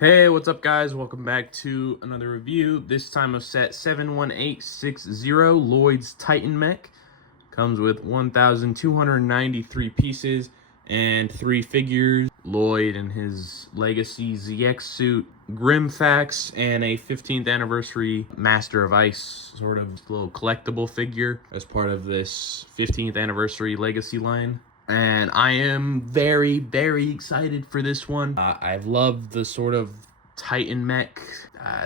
Hey, what's up guys? Welcome back to another review, this time of set 71860, Lloyd's Titan Mech. Comes with 1,293 pieces and 3 figures. Lloyd in his Legacy ZX suit, Grimfax, and a 15th anniversary Master of Ice sort of little collectible figure as part of this 15th anniversary Legacy line. And I am very, very excited for this one. I've loved the sort of Titan Mech,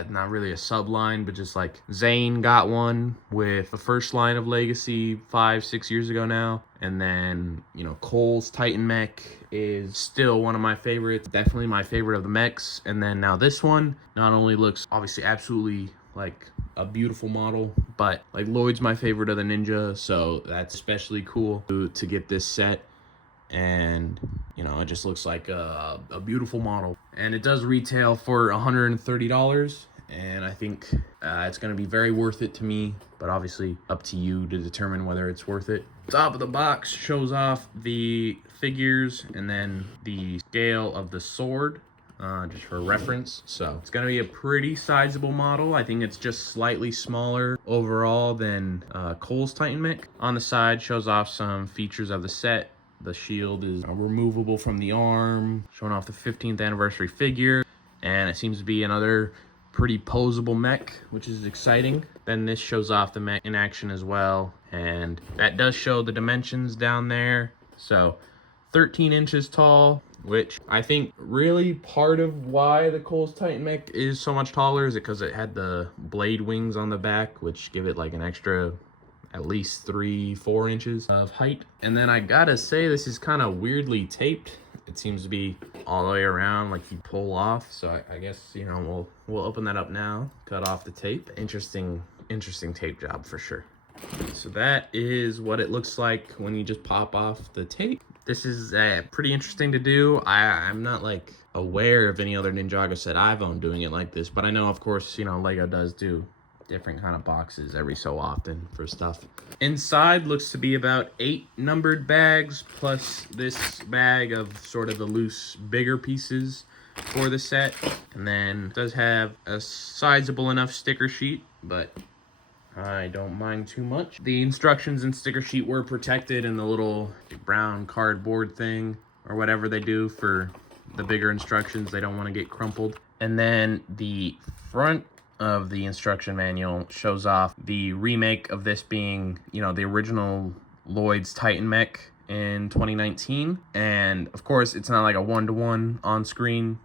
not really a subline, but just like Zane got one with the first line of Legacy 5-6 years ago now. And then, Cole's Titan Mech is still one of my favorites, definitely my favorite of the mechs. And then now this one not only looks obviously absolutely like a beautiful model, but like Lloyd's my favorite of the Ninja, so that's especially cool to get this set. And it just looks like a beautiful model, and it does retail for $130, and I think it's going to be very worth it to me, but obviously up to you to determine whether it's worth it. Top of the box shows off the figures and then the scale of the sword, just for reference. So it's going to be a pretty sizable model. I think it's just slightly smaller overall than Cole's Titan Mech. On the side shows off some features of the set. The shield is removable from the arm, showing off the 15th anniversary figure, and it seems to be another pretty posable mech, which is exciting. Then this shows off the mech in action as well, and that does show the dimensions down there. So 13 inches tall, which I think really part of why the Cole's Titan Mech is so much taller is because it had the blade wings on the back, which give it like an extra at least 3-4 inches of height. And then I gotta say, this is kind of weirdly taped. It seems to be all the way around, like you pull off. So I guess we'll open that up now, cut off the tape. Interesting tape job for sure. So that is what it looks like when you just pop off the tape. This is pretty interesting to do. I'm not like aware of any other Ninjago set I've owned doing it like this, but I know of course Lego does do different kind of boxes every so often for stuff. Inside looks to be about 8 numbered bags plus this bag of sort of the loose bigger pieces for the set. And then it does have a sizable enough sticker sheet, but I don't mind too much. The instructions and sticker sheet were protected in the little brown cardboard thing or whatever they do for the bigger instructions. They don't want to get crumpled. And then the front of the instruction manual shows off the remake of this being, the original Lloyd's Titan Mech in 2019. And of course, it's not like a one-to-one on screen.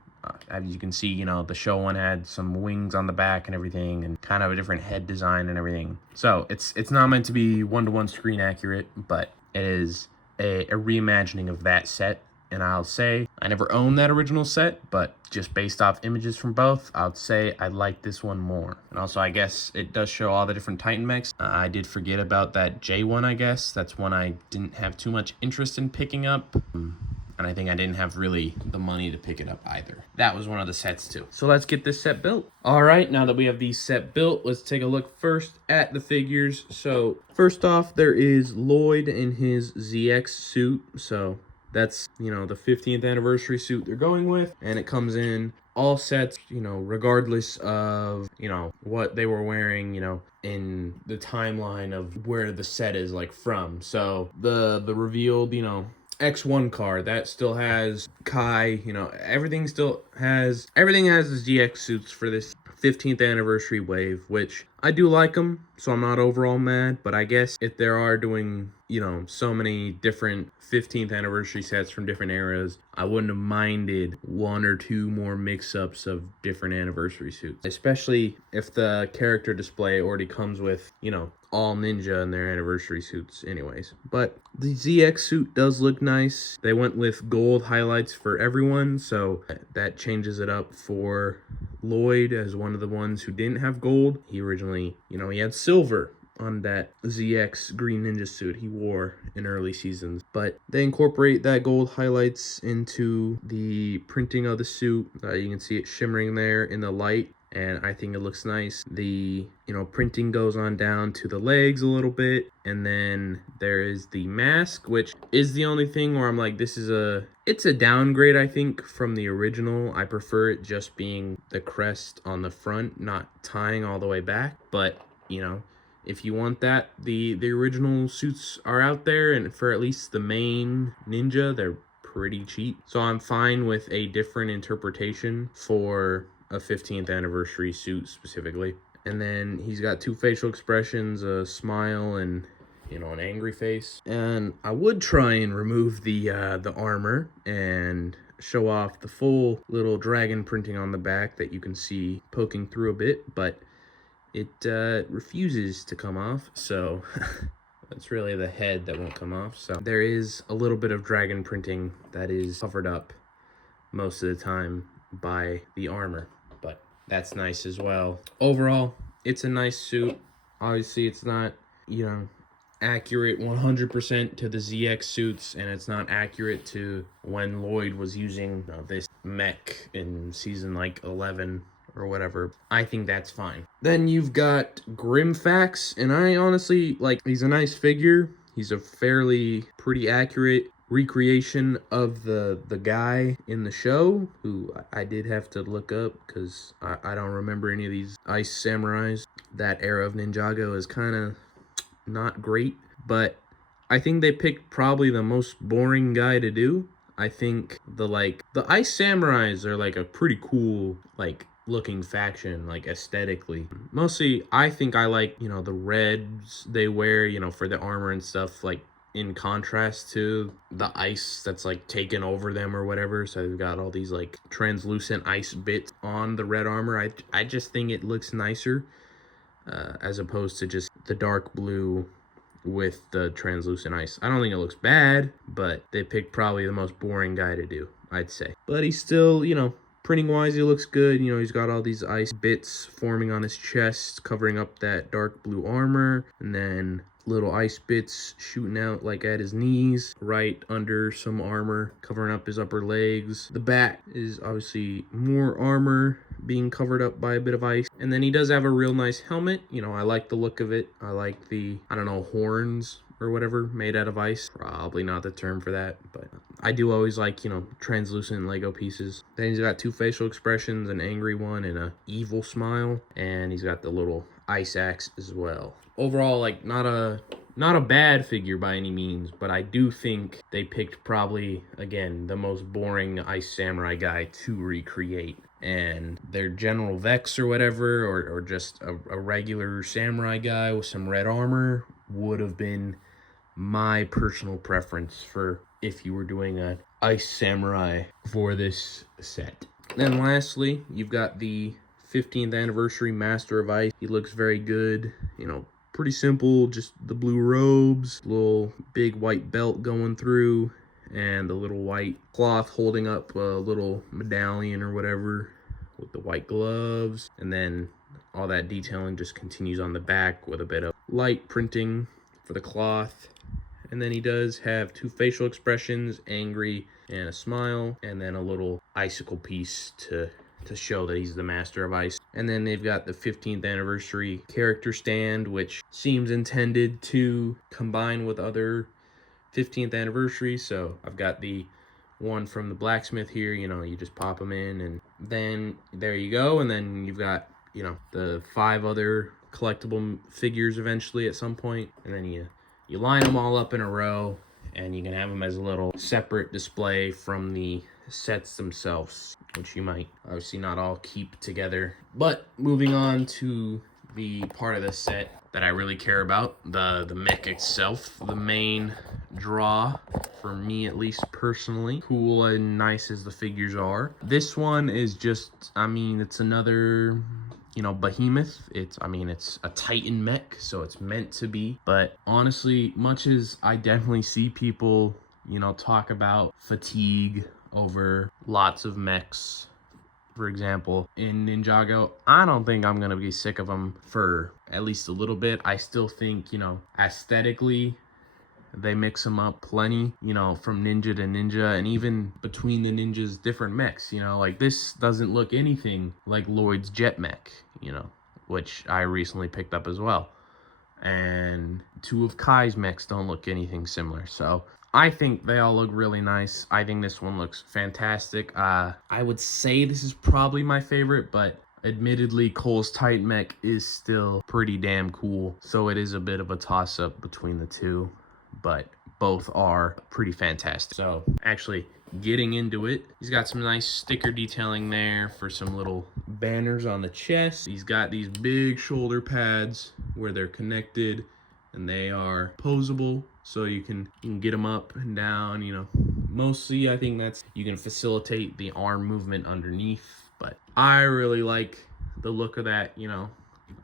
As you can see, the show one had some wings on the back and everything, and kind of a different head design and everything. So it's not meant to be one-to-one screen accurate, but it is a reimagining of that set. And I'll say I never owned that original set, but just based off images from both, I'd say I like this one more. And also, I guess it does show all the different Titan mechs. I did forget about that J one, I guess. That's one I didn't have too much interest in picking up. And I think I didn't have really the money to pick it up either. That was one of the sets too. So let's get this set built. All right, now that we have these set built, let's take a look first at the figures. So first off, there is Lloyd in his ZX suit. So that's, the 15th anniversary suit they're going with. And it comes in all sets, regardless of, what they were wearing, in the timeline of where the set is like from. So the revealed, X1 car that still has Kai, everything has the ZX suits for this 15th anniversary wave, which I do like them, so I'm not overall mad. But I guess if there are doing so many different 15th anniversary sets from different eras, I wouldn't have minded 1 or 2 more mix-ups of different anniversary suits, especially if the character display already comes with all Ninja in their anniversary suits anyways. But the ZX suit does look nice. They went with gold highlights for everyone, so that changes it up for Lloyd as one of the ones who didn't have gold. He originally, he had silver on that ZX Green Ninja suit he wore in early seasons, but they incorporate that gold highlights into the printing of the suit. You can see it shimmering there in the light. and I think it looks nice. The, printing goes on down to the legs a little bit, and then there is the mask, which is the only thing where I'm like, it's a downgrade, I think, from the original. I prefer it just being the crest on the front, not tying all the way back, but, if you want that, the original suits are out there, and for at least the main ninja, they're pretty cheap. So I'm fine with a different interpretation for a 15th anniversary suit specifically. And then he's got two facial expressions, a smile and an angry face. And I would try and remove the armor and show off the full little dragon printing on the back that you can see poking through a bit, but it refuses to come off, so it's really the head that won't come off. So there is a little bit of dragon printing that is covered up most of the time by the armor, but that's nice as well. Overall, it's a nice suit. Obviously, it's not, accurate 100% to the ZX suits, and it's not accurate to when Lloyd was using this mech in season like 11 or whatever. I think that's fine. Then you've got Grimfax, and I honestly, he's a nice figure. He's a fairly pretty accurate recreation of the guy in the show, who I did have to look up because I don't remember any of these ice samurais. That era of Ninjago is kind of not great, but I think they picked probably the most boring guy to do. I think the ice samurais are a pretty cool looking faction, aesthetically. Mostly I think I like the reds they wear for the armor and stuff, in contrast to the ice that's taken over them or whatever. So they've got all these translucent ice bits on the red armor. I just think it looks nicer as opposed to just the dark blue with the translucent ice. I don't think it looks bad, but they picked probably the most boring guy to do, I'd say. But he's still, printing wise, he looks good. He's got all these ice bits forming on his chest, covering up that dark blue armor, and then little ice bits shooting out at his knees, right under some armor, covering up his upper legs. The back is obviously more armor being covered up by a bit of ice. And then he does have a real nice helmet. I like the look of it. I like the, horns or whatever made out of ice. Probably not the term for that, but I do always like, translucent Lego pieces. Then he's got two facial expressions, an angry one and a evil smile. And he's got the little ice axe as well. Overall, not a bad figure by any means, but I do think they picked probably, again, the most boring ice samurai guy to recreate. And their General Vex or whatever, or just a regular samurai guy with some red armor would have been my personal preference for if you were doing an ice samurai for this set. Then lastly, you've got the 15th anniversary Master of Ice. He looks very good, pretty simple, just the blue robes, little big white belt going through, and a little white cloth holding up a little medallion or whatever with the white gloves. And then all that detailing just continues on the back with a bit of light printing for the cloth. And then he does have two facial expressions, angry and a smile, and then a little icicle piece to show that he's the Master of Ice. And then they've got the 15th anniversary character stand, which seems intended to combine with other 15th anniversaries. So I've got the one from the blacksmith here, you just pop them in, and then there you go. And then you've got, the 5 other collectible figures eventually at some point, and then you line them all up in a row, and you can have them as a little separate display from the sets themselves, which you might obviously not all keep together. But moving on to the part of the set that I really care about, the mech itself, the main draw for me, at least personally. Cool and nice as the figures are, this one is just, it's another behemoth. It's a Titan mech, so it's meant to be. But honestly, much as I definitely see people talk about fatigue over lots of mechs, for example, in Ninjago, I don't think I'm gonna be sick of them for at least a little bit. I still think, aesthetically, They mix them up plenty, you know, from ninja to ninja, and even between the ninjas, different mechs, you know, like this doesn't look anything like Lloyd's jet mech, you know, which I recently picked up as well. And two of Kai's mechs don't look anything similar. So I think they all look really nice. I think this one looks fantastic. I would say this is probably my favorite, but admittedly, Cole's Titan mech is still pretty damn cool. So it is a bit of a toss-up between the two, but both are pretty fantastic. So actually, getting into it, he's got some nice sticker detailing there for some little banners on the chest. He's got these big shoulder pads where they're connected and they are posable, so you can get them up and down, you know. Mostly I think that's, you can facilitate the arm movement underneath, but I really like the look of that, you know.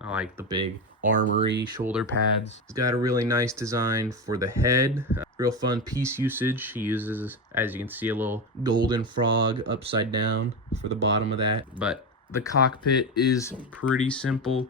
I like the big armory shoulder pads. He's got a really nice design for the head. Real fun piece usage. He uses, as you can see, a little golden frog upside down for the bottom of that. But the cockpit is pretty simple.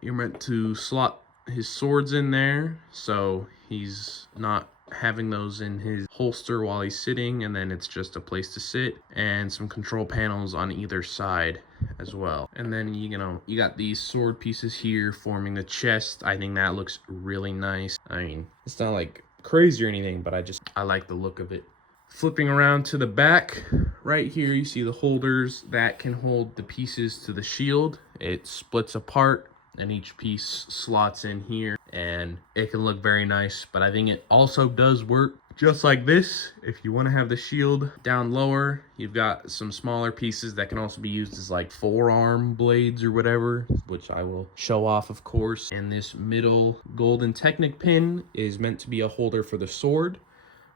You're meant to slot his swords in there, so he's not having those in his holster while he's sitting, and then it's just a place to sit, and some control panels on either side as well. And then you got these sword pieces here forming the chest. I think that looks really nice. I mean, it's not like crazy or anything, but I like the look of it. Flipping around to the back, right here you see the holders that can hold the pieces to the shield. It splits apart and each piece slots in here, and it can look very nice. But I think it also does work just like this. If you want to have the shield down lower, you've got some smaller pieces that can also be used as like forearm blades or whatever, which I will show off, of course. And this middle golden Technic pin is meant to be a holder for the sword,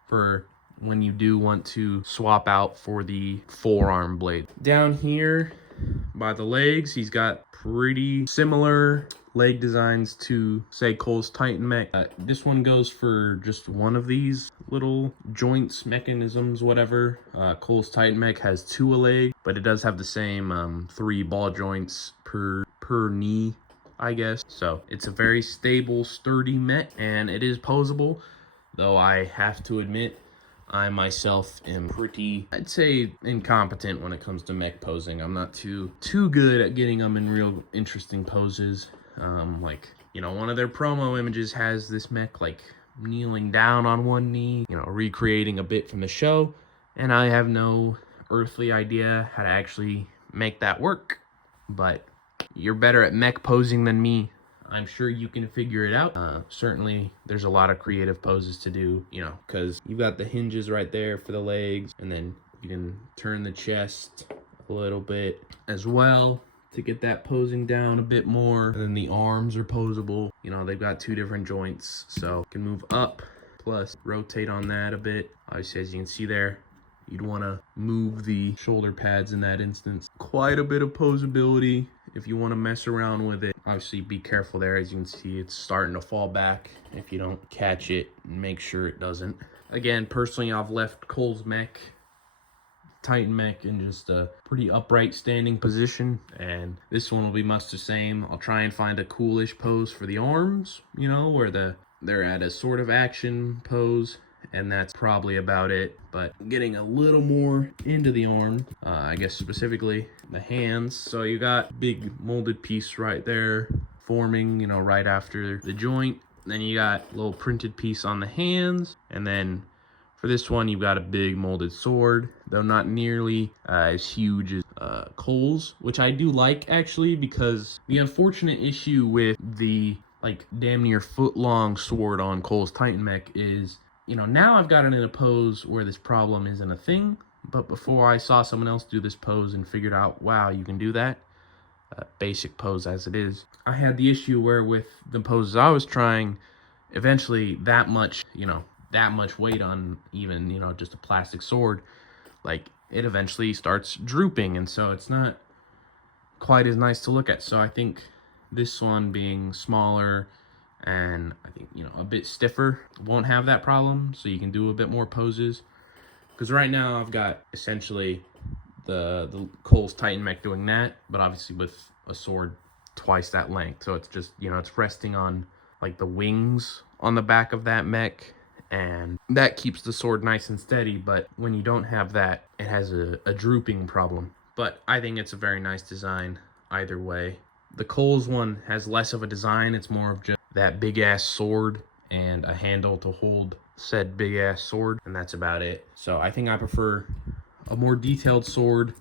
for when you do want to swap out for the forearm blade. Down here by the legs, he's got pretty similar leg designs to, say, Cole's Titan mech. This one goes for just one of these little joints, mechanisms, whatever. Cole's Titan mech has 2 a leg, but it does have the same 3 ball joints per knee, I guess. So it's a very stable, sturdy mech, and it is posable, though I have to admit, I myself am pretty, I'd say, incompetent when it comes to mech posing. I'm not too good at getting them in real interesting poses. Like, you know, one of their promo images has this mech like kneeling down on one knee, you know, recreating a bit from the show, and I have no earthly idea how to actually make that work. But you're better at mech posing than me. I'm sure you can figure it out. Certainly, there's a lot of creative poses to do, you know, because you've got the hinges right there for the legs, and then you can turn the chest a little bit as well to get that posing down a bit more. And then the arms are posable. You know, they've got 2 different joints, so you can move up, plus rotate on that a bit. Obviously, as you can see there, you'd want to move the shoulder pads in that instance. Quite a bit of posability if you want to mess around with it. Obviously, be careful there. As you can see, it's starting to fall back. If you don't catch it, make sure it doesn't. Again, personally, I've left Cole's mech, Titan mech, in just a pretty upright standing position, and this one will be much the same. I'll try and find a coolish pose for the arms, you know, where they're at a sort of action pose, and that's probably about it. But getting a little more into the arm, I guess specifically the hands. So you got big molded piece right there forming, you know, right after the joint. Then you got a little printed piece on the hands, and then for this one, you've got a big molded sword, though not nearly as huge as Cole's, which I do like, actually, because the unfortunate issue with the, like, damn near foot-long sword on Cole's Titan mech is, you know, now I've got it in a pose where this problem isn't a thing, but before I saw someone else do this pose and figured out, wow, you can do that, basic pose as it is, I had the issue where with the poses I was trying, eventually that much, you know, that much weight on even, you know, just a plastic sword, like, it eventually starts drooping, and so it's not quite as nice to look at. So I think this one being smaller and I think, you know, a bit stiffer won't have that problem, so you can do a bit more poses. Because right now I've got essentially the Cole's Titan mech doing that, but obviously with a sword twice that length, so it's just, you know, it's resting on like the wings on the back of that mech, and that keeps the sword nice and steady. But when you don't have that, it has a drooping problem. But I think it's a very nice design either way. The Coles one has less of a design. It's more of just that big ass sword and a handle to hold said big ass sword, and that's about it. So I think I prefer a more detailed sword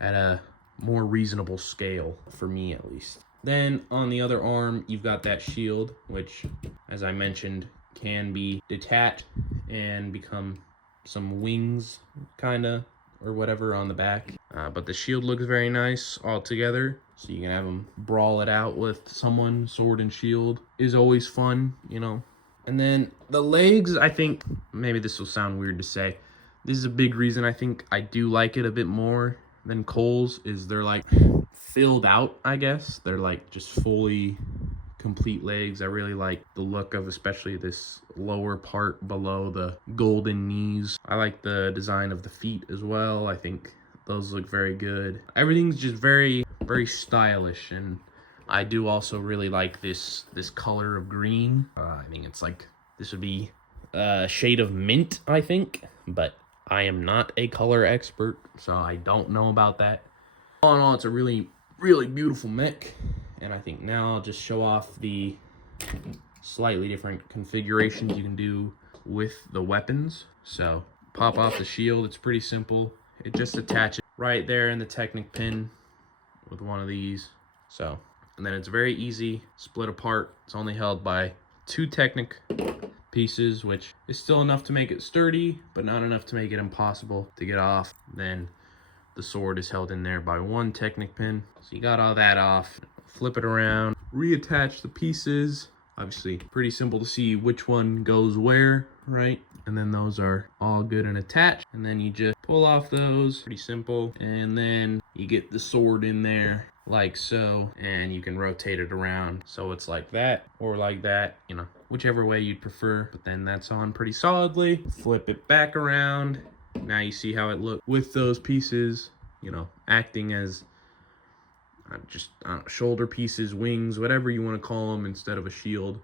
at a more reasonable scale, for me at least. Then on the other arm, you've got that shield, which, as I mentioned, can be detached and become some wings, kinda, or whatever on the back. But the shield looks very nice all together, so you can have them brawl it out with someone. Sword and shield is always fun, you know. And then the legs, I think, maybe this will sound weird to say, this is a big reason I think I do like it a bit more than Coles, is they're like filled out, I guess. They're like just fully complete legs. I really like the look of especially this lower part below the golden knees. I like the design of the feet as well. I think those look very good. Everything's just very, very stylish, and I do also really like this color of green. I think it's like, this would be a shade of mint, I think, but I am not a color expert, so I don't know about that. All in all, it's a really, really beautiful mech, and I think now I'll just show off the slightly different configurations you can do with the weapons. So pop off the shield. It's pretty simple. It just attaches right there in the Technic pin with one of these. So, and then it's very easy, split apart. It's only held by 2 Technic pieces, which is still enough to make it sturdy, but not enough to make it impossible to get off. Then the sword is held in there by 1 Technic pin. So you got all that off. Flip it around, reattach the pieces. Obviously, pretty simple to see which one goes where, right? And then those are all good and attached. And then you just pull off those, pretty simple. And then you get the sword in there like so, and you can rotate it around. So it's like that or like that, you know, whichever way you'd prefer. But then that's on pretty solidly. Flip it back around. Now you see how it looks with those pieces, you know, acting as just shoulder pieces, wings, whatever you want to call them, instead of a shield.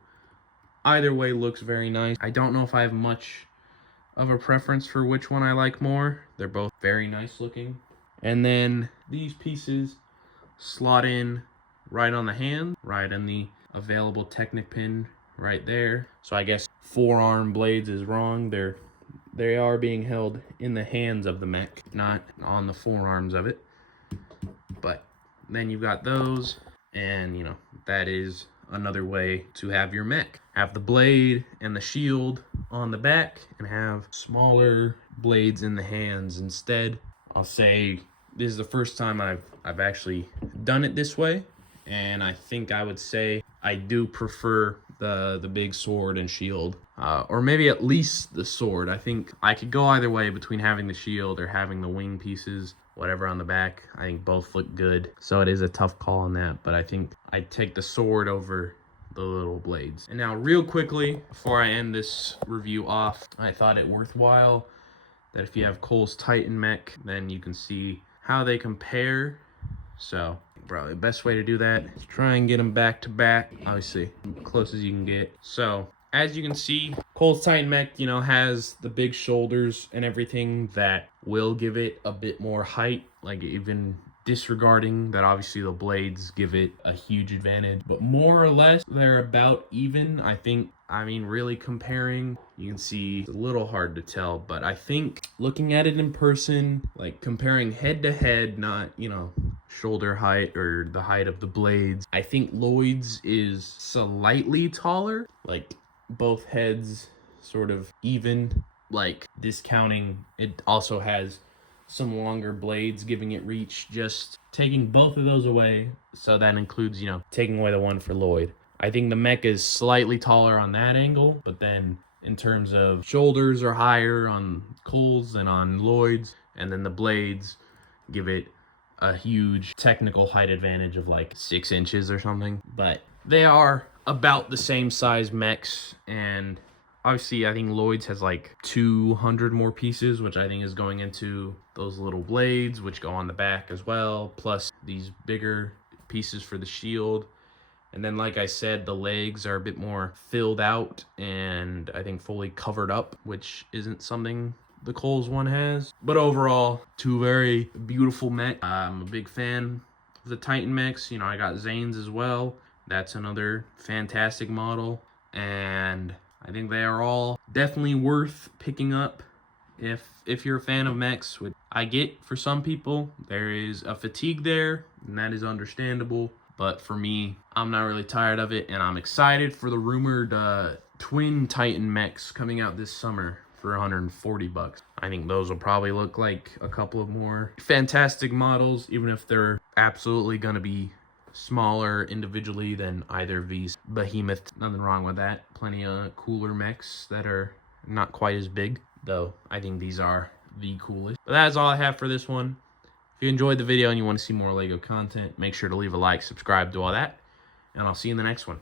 Either way looks very nice. I don't know if I have much of a preference for which one I like more. They're both very nice looking. And then these pieces slot in right on the hand, right in the available Technic pin right there. So I guess forearm blades is wrong. They are being held in the hands of the mech, not on the forearms of it. But then you've got those, and you know, that is another way to have your mech. Have the blade and the shield on the back, and have smaller blades in the hands instead. I'll say this is the first time I've actually done it this way, and I think I would say I do prefer the big sword and shield, or maybe at least the sword. I think I could go either way between having the shield or having the wing pieces, whatever on the back. I think both look good, so it is a tough call on that, but I think I'd take the sword over the little blades. And now real quickly, before I end this review off, I thought it worthwhile that if you have Cole's Titan mech, then you can see how they compare. So probably the best way to do that is try and get them back to back, obviously close as you can get. So as you can see, Cole's Titan mech, you know, has the big shoulders and everything that will give it a bit more height, like even disregarding that obviously the blades give it a huge advantage, but more or less they're about even. I think, I mean, really comparing, you can see it's a little hard to tell, but I think looking at it in person, like comparing head to head, not, you know, shoulder height or the height of the blades, I think Lloyd's is slightly taller, like both heads sort of even, like discounting it also has some longer blades giving it reach. Just taking both of those away, so that includes, you know, taking away the one for Lloyd, I think the mech is slightly taller on that angle, but then in terms of shoulders are higher on Cole's than on Lloyd's, and then the blades give it a huge technical height advantage of like 6 inches or something. But they are about the same size mechs, and obviously I think Lloyd's has like 200 more pieces, which I think is going into those little blades, which go on the back as well, plus these bigger pieces for the shield. And then, like I said, the legs are a bit more filled out and I think fully covered up, which isn't something the Kohl's one has. But overall, two very beautiful mechs. I'm a big fan of the Titan mechs. You know, I got Zane's as well. That's another fantastic model. And I think they are all definitely worth picking up if you're a fan of mechs, which I get for some people. There is a fatigue there, and that is understandable. But for me, I'm not really tired of it, and I'm excited for the rumored twin Titan mechs coming out this summer for 140 bucks. I think those will probably look like a couple of more fantastic models, even if they're absolutely going to be smaller individually than either of these behemoths. Nothing wrong with that. Plenty of cooler mechs that are not quite as big, though I think these are the coolest. But that is all I have for this one. If you enjoyed the video and you want to see more LEGO content, make sure to leave a like, subscribe, do all that, and I'll see you in the next one.